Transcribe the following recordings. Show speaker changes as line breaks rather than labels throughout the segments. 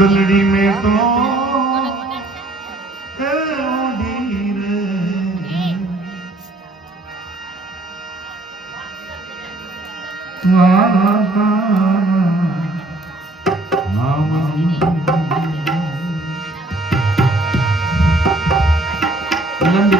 ચુંદલડી में તો ઓઢી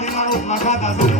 de manos majadas.